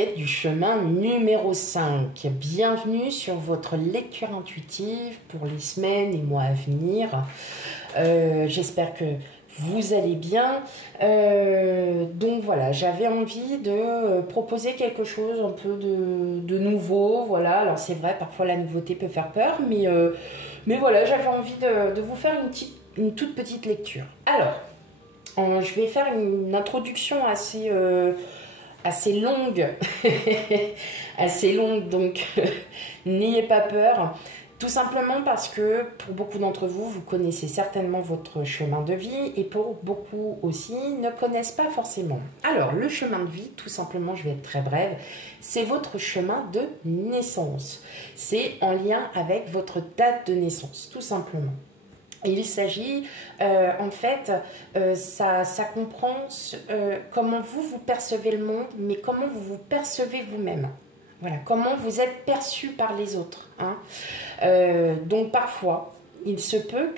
quête du chemin numéro 5. Bienvenue sur votre lecture intuitive pour les semaines et mois à venir. J'espère que vous allez bien. Donc voilà, j'avais envie de proposer quelque chose un peu de nouveau. Voilà, alors c'est vrai, parfois la nouveauté peut faire peur, mais voilà, j'avais envie de vous faire une toute petite lecture. Alors, je vais faire une introduction assez longue, assez longue, donc n'ayez pas peur. Tout simplement parce que pour beaucoup d'entre vous, vous connaissez certainement votre chemin de vie et pour beaucoup aussi ne connaissent pas forcément. Alors, le chemin de vie, tout simplement, je vais être très brève, c'est votre chemin de naissance. C'est en lien avec votre date de naissance, tout simplement. Et il s'agit, en fait, ça comprend comment vous percevez le monde, mais comment vous vous percevez vous-même. Voilà, comment vous êtes perçu par les autres. Hein. Donc parfois, il se peut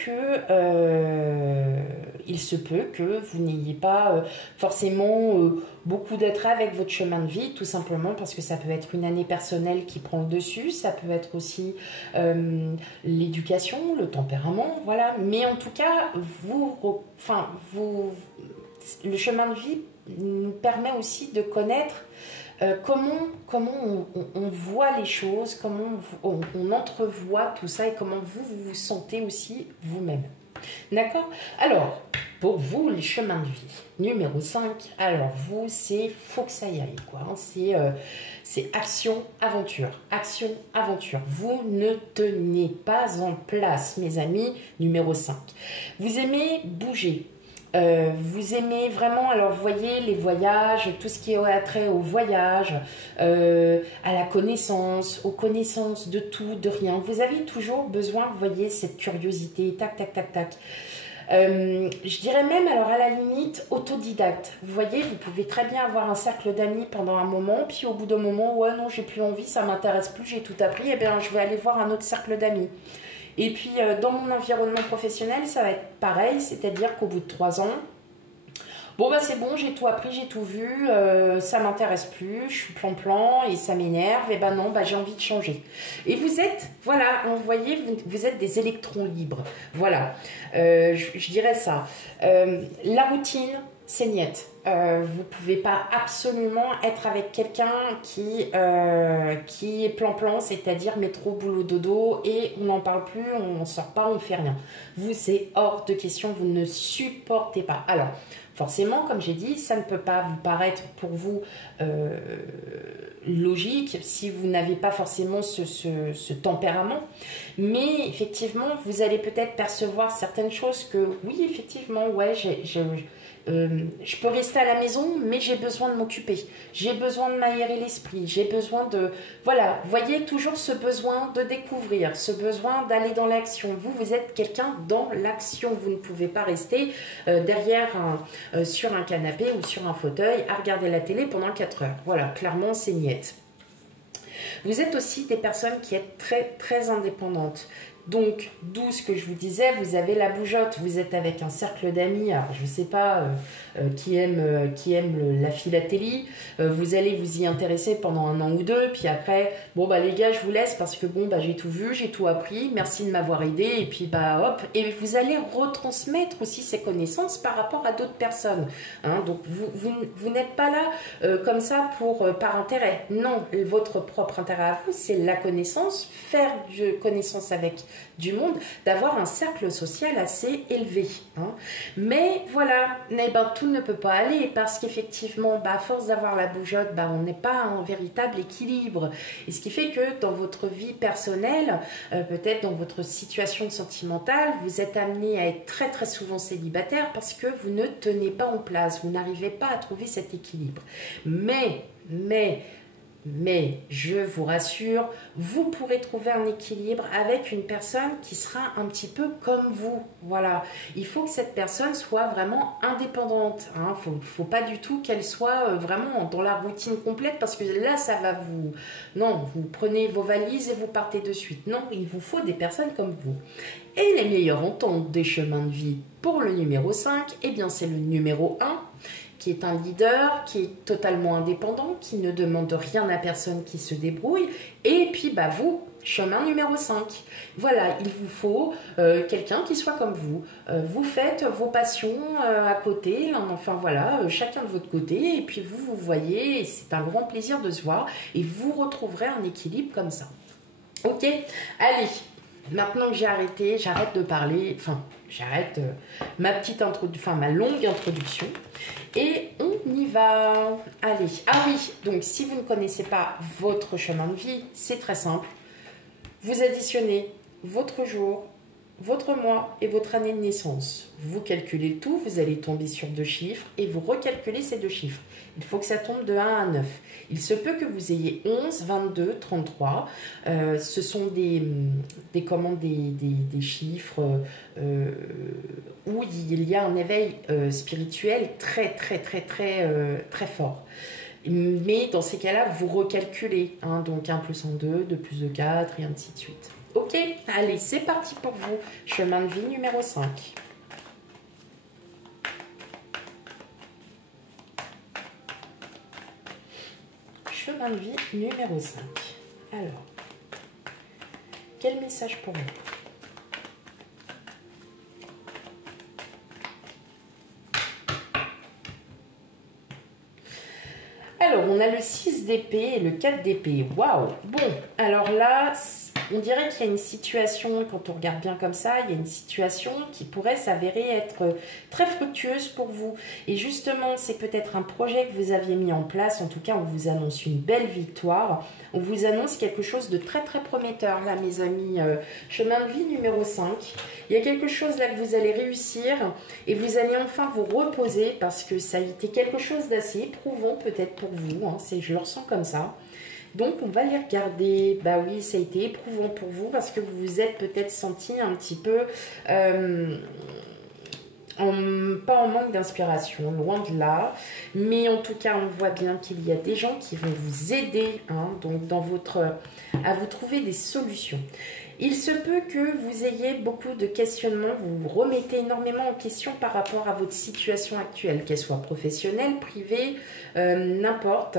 que vous n'ayez pas forcément beaucoup d'attrait avec votre chemin de vie, tout simplement parce que ça peut être une année personnelle qui prend le dessus, ça peut être aussi l'éducation, le tempérament, voilà. Mais en tout cas, le chemin de vie nous permet aussi de connaître comment on voit les choses, comment on entrevoit tout ça et comment vous vous sentez aussi vous-même. D'accord? Alors, pour vous, les chemins de vie, numéro 5, alors vous, c'est faut que ça y aille, quoi. C'est action, aventure. Action, aventure. Vous ne tenez pas en place, mes amis, numéro 5. Vous aimez bouger. Vous aimez vraiment, alors vous voyez, les voyages, tout ce qui a trait au voyage, à la connaissance, aux connaissances de tout, de rien. Vous avez toujours besoin, vous voyez, cette curiosité, tac, tac, tac, tac. Je dirais même, alors à la limite, autodidacte. Vous voyez, vous pouvez très bien avoir un cercle d'amis pendant un moment, puis au bout d'un moment, ouais, non, j'ai plus envie, ça m'intéresse plus, j'ai tout appris, et bien je vais aller voir un autre cercle d'amis. Et puis, dans mon environnement professionnel, ça va être pareil, c'est-à-dire qu'au bout de 3 ans, bon, bah c'est bon, j'ai tout appris, j'ai tout vu, ça m'intéresse plus, je suis plan-plan et ça m'énerve, et ben non, bah j'ai envie de changer. Et vous êtes, voilà, vous voyez, vous êtes des électrons libres, voilà, je dirais ça. La routine, c'est niette. Vous ne pouvez pas absolument être avec quelqu'un qui est plan-plan, c'est-à-dire métro, boulot, dodo, et on n'en parle plus, on ne sort pas, on ne fait rien. Vous, c'est hors de question, vous ne supportez pas. Alors, forcément, comme j'ai dit, ça ne peut pas vous paraître pour vous logique si vous n'avez pas forcément ce tempérament. Mais effectivement, vous allez peut-être percevoir certaines choses que, oui, effectivement, ouais, je peux rester à la maison, mais j'ai besoin de m'occuper. J'ai besoin de m'aérer l'esprit. J'ai besoin de... Voilà, vous voyez toujours ce besoin de découvrir, ce besoin d'aller dans l'action. Vous êtes quelqu'un dans l'action. Vous ne pouvez pas rester sur un canapé ou sur un fauteuil à regarder la télé pendant 4 heures. Voilà, clairement, c'est niette. Vous êtes aussi des personnes qui êtes très, très indépendantes. Donc, d'où ce que je vous disais, vous avez la bougeotte, vous êtes avec un cercle d'amis, alors je ne sais pas, qui aime la philatélie, vous allez vous y intéresser pendant 1 an ou 2, puis après, bon bah les gars, je vous laisse parce que bon bah j'ai tout vu, j'ai tout appris, merci de m'avoir aidé, et puis bah hop, et vous allez retransmettre aussi ces connaissances par rapport à d'autres personnes. Hein, donc vous n'êtes pas là comme ça par intérêt. Non, votre propre intérêt à vous, c'est la connaissance, faire de connaissance avec du monde, d'avoir un cercle social assez élevé. Hein. Mais voilà, tout ne peut pas aller parce qu'effectivement, à force d'avoir la bougeotte, on n'est pas en véritable équilibre. Et ce qui fait que dans votre vie personnelle, peut-être dans votre situation sentimentale, vous êtes amené à être très très souvent célibataire parce que vous ne tenez pas en place, vous n'arrivez pas à trouver cet équilibre. Mais, je vous rassure, vous pourrez trouver un équilibre avec une personne qui sera un petit peu comme vous. Voilà, il faut que cette personne soit vraiment indépendante. Hein. Faut pas du tout qu'elle soit vraiment dans la routine complète parce que là, ça va vous... Non, vous prenez vos valises et vous partez de suite. Non, il vous faut des personnes comme vous. Et les meilleures ententes des chemins de vie pour le numéro 5, eh bien c'est le numéro 1. qui est un leader, qui est totalement indépendant, qui ne demande rien à personne, qui se débrouille. Et puis, bah, vous, chemin numéro 5. Voilà, il vous faut quelqu'un qui soit comme vous. Vous faites vos passions à côté, enfin voilà, chacun de votre côté, et puis vous, vous voyez, et c'est un grand plaisir de se voir, et vous retrouverez un équilibre comme ça. Ok, allez, maintenant que j'ai arrêté, j'arrête de parler, enfin, j'arrête ma petite introduction, enfin ma longue introduction, et on y va. Allez, ah oui, donc si vous ne connaissez pas votre chemin de vie, c'est très simple. Vous additionnez votre jour, votre mois et votre année de naissance. Vous calculez tout, vous allez tomber sur 2 chiffres et vous recalculez ces 2 chiffres. Il faut que ça tombe de 1 à 9. Il se peut que vous ayez 11, 22, 33. Ce sont des chiffres où il y a un éveil spirituel très fort. Mais dans ces cas-là, vous recalculez. Hein, donc 1 plus 1, 2, 2 plus 2, 4 et ainsi de suite. Ok, allez, c'est parti pour vous. Chemin de vie numéro 5. Chemin de vie numéro 5. Alors, quel message pour vous? Alors, on a le 6 d'épée et le 4 d'épée. Waouh! Bon, alors là, on dirait qu'il y a une situation, quand on regarde bien comme ça, il y a une situation qui pourrait s'avérer être très fructueuse pour vous. Et justement, c'est peut-être un projet que vous aviez mis en place. En tout cas, on vous annonce une belle victoire. On vous annonce quelque chose de très prometteur, là, mes amis. Chemin de vie numéro 5. Il y a quelque chose là que vous allez réussir et vous allez enfin vous reposer parce que ça a été quelque chose d'assez éprouvant peut-être pour vous. Hein, je le ressens comme ça. Donc, on va les regarder. Bah oui, ça a été éprouvant pour vous parce que vous vous êtes peut-être senti un petit peu... pas en manque d'inspiration, loin de là. Mais en tout cas, on voit bien qu'il y a des gens qui vont vous aider hein, donc à vous trouver des solutions. Il se peut que vous ayez beaucoup de questionnements, vous vous remettez énormément en question par rapport à votre situation actuelle, qu'elle soit professionnelle, privée, n'importe.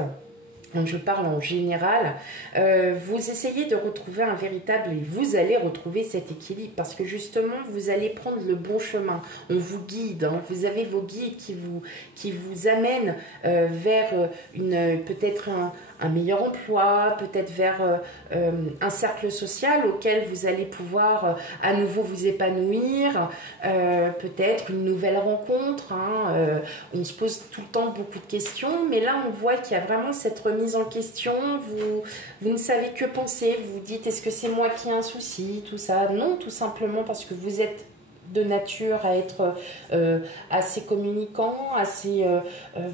Donc je parle en général, vous essayez de retrouver un véritable, et vous allez retrouver cet équilibre parce que justement vous allez prendre le bon chemin, on vous guide, hein, vous avez vos guides qui vous amènent vers peut-être un meilleur emploi, peut-être vers un cercle social auquel vous allez pouvoir à nouveau vous épanouir, peut-être une nouvelle rencontre. Hein, on se pose tout le temps beaucoup de questions, mais là on voit qu'il y a vraiment cette remise en question, vous ne savez que penser, vous vous dites est-ce que c'est moi qui ai un souci, tout ça. Non, tout simplement parce que vous êtes de nature à être assez communicant, assez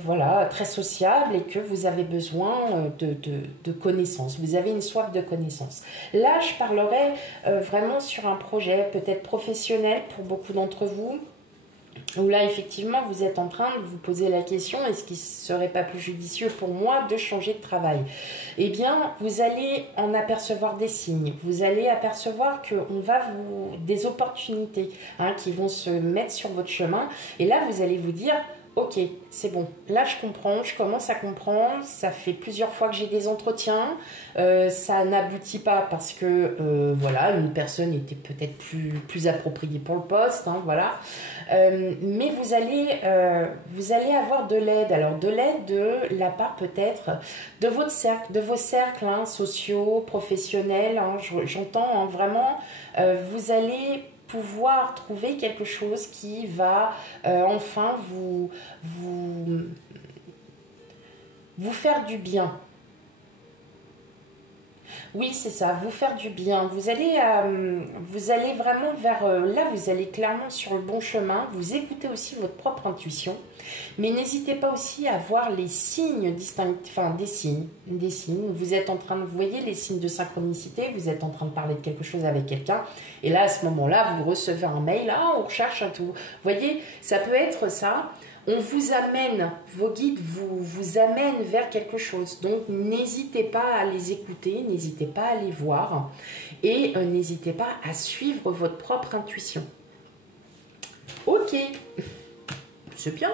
voilà, très sociable et que vous avez besoin de connaissances. Vous avez une soif de connaissances. Là, je parlerai vraiment sur un projet peut-être professionnel pour beaucoup d'entre vous, où là, effectivement, vous êtes en train de vous poser la question, est-ce qu'il ne serait pas plus judicieux pour moi de changer de travail? Eh bien, vous allez en apercevoir des signes. Vous allez apercevoir qu'on va des opportunités hein, qui vont se mettre sur votre chemin. Et là, vous allez vous dire... Ok, c'est bon. Là, je comprends, je commence à comprendre. Ça fait plusieurs fois que j'ai des entretiens. Ça n'aboutit pas parce que, voilà, une personne était peut-être plus appropriée pour le poste. Hein, voilà. Mais vous allez avoir de l'aide. Alors, de l'aide de la part peut-être de votre cercle, de vos cercles hein, sociaux, professionnels. Hein, j'entends hein, vraiment, vous allez pouvoir trouver quelque chose qui va enfin vous faire du bien. Oui, c'est ça, vous faire du bien. Vous allez vraiment vers... là, vous allez clairement sur le bon chemin. Vous écoutez aussi votre propre intuition. Mais n'hésitez pas aussi à voir les signes distincts, enfin des signes. Vous êtes en train de, vous voyez les signes de synchronicité, vous êtes en train de parler de quelque chose avec quelqu'un. Et là, à ce moment-là, vous recevez un mail, ah, on recherche un tout. Vous voyez, ça peut être ça. On vous amène, vos guides vous amènent vers quelque chose. Donc, n'hésitez pas à les écouter, n'hésitez pas à les voir et n'hésitez pas à suivre votre propre intuition. Ok, c'est bien.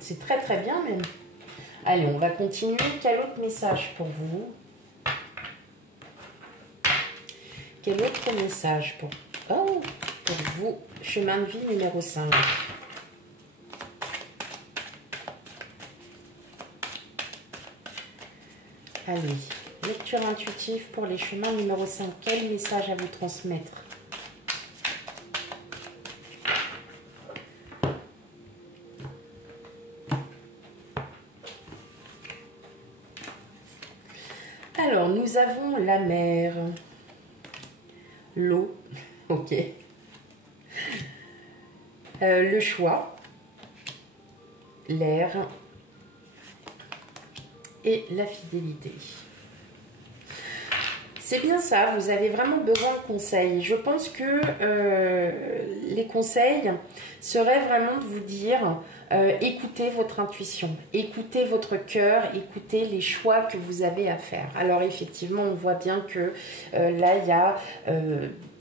C'est très très bien même. Allez, on va continuer. Quel autre message pour vous? Quel autre message pour vous? Chemin de vie numéro 5. Allez, lecture intuitive pour les chemins numéro 5. Quel message à vous transmettre? Alors, nous avons la mer, l'eau, ok, le choix, l'air et la fidélité. C'est bien ça, vous avez vraiment besoin de conseils. Je pense que les conseils seraient vraiment de vous dire écoutez votre intuition, écoutez votre cœur, écoutez les choix que vous avez à faire. Alors effectivement, on voit bien que là, il y a...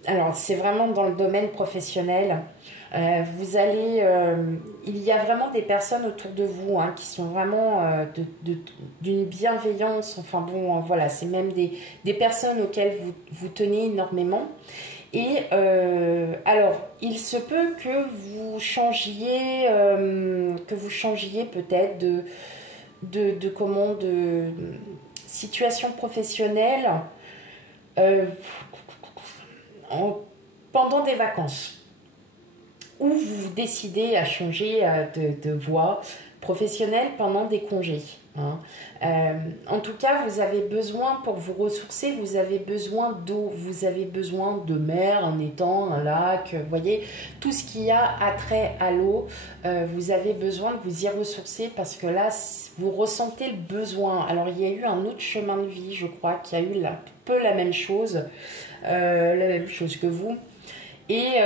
alors c'est vraiment dans le domaine professionnel. Vous allez, il y a vraiment des personnes autour de vous qui sont vraiment d'une bienveillance. Enfin bon, voilà, c'est même des personnes auxquelles vous tenez énormément. Et alors, il se peut que vous changiez peut-être de situation professionnelle pendant des vacances. Ou vous décidez à changer de voie professionnelle pendant des congés. En tout cas, vous avez besoin, pour vous ressourcer, vous avez besoin d'eau, vous avez besoin de mer, un étang, un lac, vous voyez, tout ce qui a attrait à l'eau, vous avez besoin de vous y ressourcer parce que là, vous ressentez le besoin. Alors, il y a eu un autre chemin de vie, je crois, qui a eu un peu la même chose que vous. Et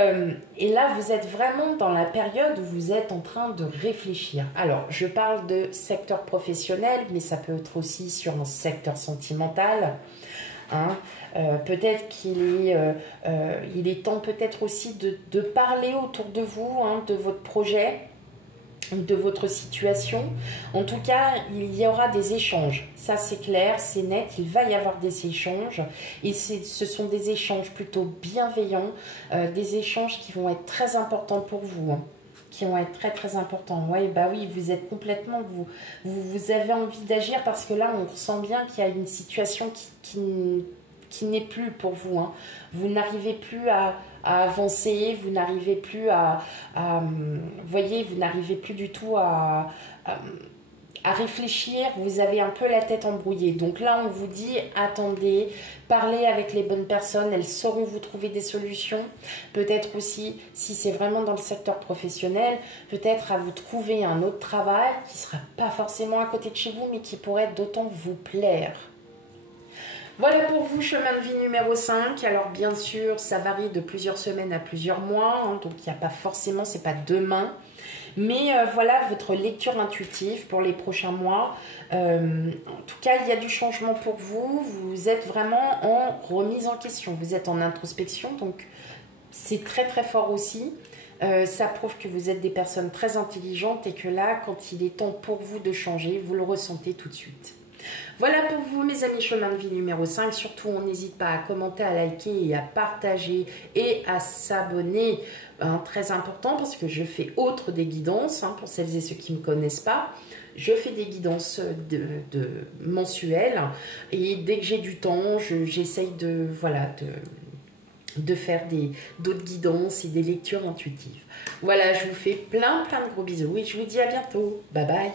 là, vous êtes vraiment dans la période où vous êtes en train de réfléchir. Alors, je parle de secteur professionnel, mais ça peut être aussi sur un secteur sentimental. Peut-être qu'il est temps peut-être aussi de parler autour de vous, de votre projet, de votre situation. En tout cas, il y aura des échanges. Ça, c'est clair, c'est net. Il va y avoir des échanges. Et ce sont des échanges plutôt bienveillants, des échanges qui vont être très importants pour vous. Qui vont être très très importants. Ouais, bah oui, vous êtes complètement... Vous avez envie d'agir parce que là, on ressent bien qu'il y a une situation qui n'est plus pour vous. Vous n'arrivez plus à avancer, vous n'arrivez plus voyez, vous n'arrivez plus du tout à réfléchir, vous avez un peu la tête embrouillée. Donc là, on vous dit, attendez, parlez avec les bonnes personnes, elles sauront vous trouver des solutions. Peut-être aussi, si c'est vraiment dans le secteur professionnel, peut-être à vous trouver un autre travail qui ne sera pas forcément à côté de chez vous, mais qui pourrait d'autant vous plaire. Voilà pour vous, chemin de vie numéro 5. Alors bien sûr, ça varie de plusieurs semaines à plusieurs mois, donc il n'y a pas forcément, c'est pas demain. Mais voilà votre lecture intuitive pour les prochains mois. En tout cas, il y a du changement pour vous. Vous êtes vraiment en remise en question. Vous êtes en introspection, donc c'est très très fort aussi. Ça prouve que vous êtes des personnes très intelligentes et que là, quand il est temps pour vous de changer, vous le ressentez tout de suite. Voilà pour vous mes amis, chemin de vie numéro 5. Surtout, on n'hésite pas à commenter, à liker et à partager et à s'abonner. Très important parce que je fais autre des guidances, pour celles et ceux qui ne me connaissent pas. Je fais des guidances mensuelles et dès que j'ai du temps, j'essaye de faire d'autres guidances et des lectures intuitives. Voilà, je vous fais plein de gros bisous et je vous dis à bientôt. Bye bye.